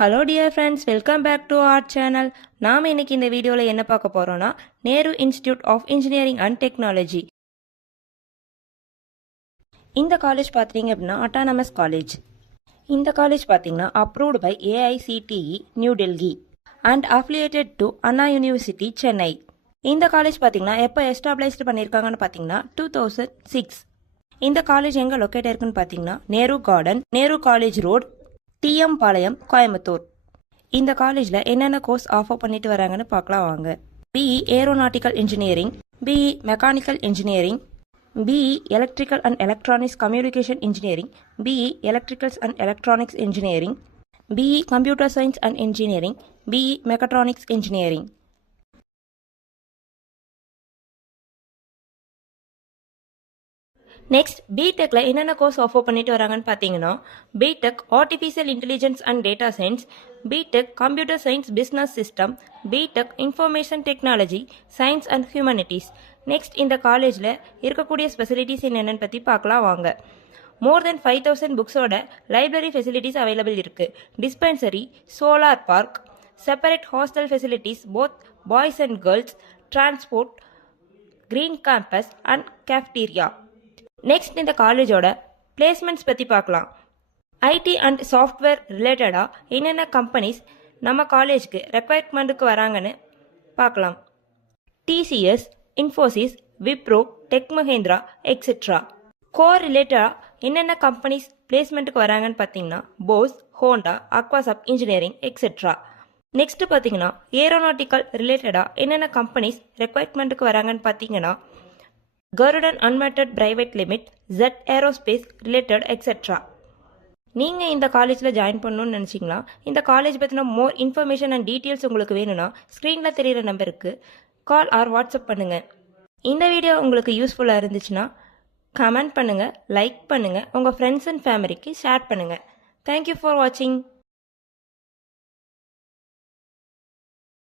Hello dear friends, welcome back to our channel. நாம் இன்னைக்கு இந்த வீடியோவில் என்ன பார்க்க போகிறோன்னா, Nehru institute of engineering and technology. இந்த காலேஜ் பார்த்தீங்க அப்படின்னா அட்டானமஸ் காலேஜ். இந்த காலேஜ் பார்த்தீங்கன்னா approved by AICTE new Delhi and affiliated to Anna university Chennai. இந்த காலேஜ் பார்த்தீங்கன்னா எப்போ எஸ்டாப்ளைஸ்டு பண்ணியிருக்காங்கன்னு பார்த்தீங்கன்னா 2006. இந்த காலேஜ் எங்கே லொக்கேட் இருக்குன்னு பார்த்தீங்கன்னா Nehru garden, Nehru college road, TM Palayam, Coimbatore. இந்த காலேஜில் என்னென்ன கோர்ஸ் ஆஃபர் பண்ணிட்டு வராங்கன்னு பார்க்கலாம் வாங்க. BE aeronautical engineering, BE mechanical engineering, BE electrical and electronics communication engineering, BE electricals and electronics engineering, BE computer science and engineering, BE mechatronics engineering. Next பிடெக்கில் என்னென்ன course offer பண்ணிட்டு வராங்கன்னு பார்த்தீங்கன்னா BTech artificial intelligence and data science, BTech computer science business system, BTech information technology, science and humanities. Next இந்த காலேஜில் இருக்கக்கூடிய specialities என்னென்னு பற்றி பார்க்கலாம் வாங்க. மோர் தென் 5000 புக்ஸோட லைப்ரரி ஃபெசிலிட்டிஸ் அவைலபிள் இருக்குது. Dispensary, solar park, separate hostel facilities both boys and girls, transport, green campus and cafeteria. Next இந்த காலேஜோட பிளேஸ்மெண்ட்ஸ் பற்றி பார்க்கலாம். ஐடி அண்ட் சாஃப்ட்வேர் ரிலேட்டடாக என்னென்ன கம்பெனிஸ் நம்ம காலேஜுக்கு ரெக்வயர்மெண்ட்டுக்கு வராங்கன்னு பார்க்கலாம். TCS, Infosys, Wipro, Tech Mahindra etcetera. Core ரிலேட்டடாக என்னென்ன கம்பெனிஸ் பிளேஸ்மெண்ட்டுக்கு வராங்கன்னு பார்த்தீங்கன்னா Bosch, Honda, Aquasub engineering etcetera. Next பார்த்தீங்கன்னா ஏரோநாட்டிக்கல் ரிலேட்டடாக என்னென்ன கம்பெனிஸ் ரெக்வயர்மெண்ட்டுக்கு வராங்கன்னு பார்த்தீங்கன்னா Garudan unmanned private limit, jet aerospace related etcetera. நீங்கள் இந்த காலேஜில் ஜாயின் பண்ணணும்னு நினச்சிங்களா? இந்த காலேஜ் பற்றின மோர் இன்ஃபர்மேஷன் அண்ட் டீட்டெயில்ஸ் உங்களுக்கு வேணும்னா ஸ்க்ரீனில் தெரிகிற நம்பருக்கு கால் ஆர் வாட்ஸ்அப் பண்ணுங்கள். இந்த வீடியோ உங்களுக்கு யூஸ்ஃபுல்லாக இருந்துச்சுன்னா கமெண்ட் பண்ணுங்கள், லைக் பண்ணுங்கள், உங்கள் ஃப்ரெண்ட்ஸ் அண்ட் ஃபேமிலிக்கு ஷேர் பண்ணுங்கள். தேங்க்யூ ஃபார் வாட்சிங்.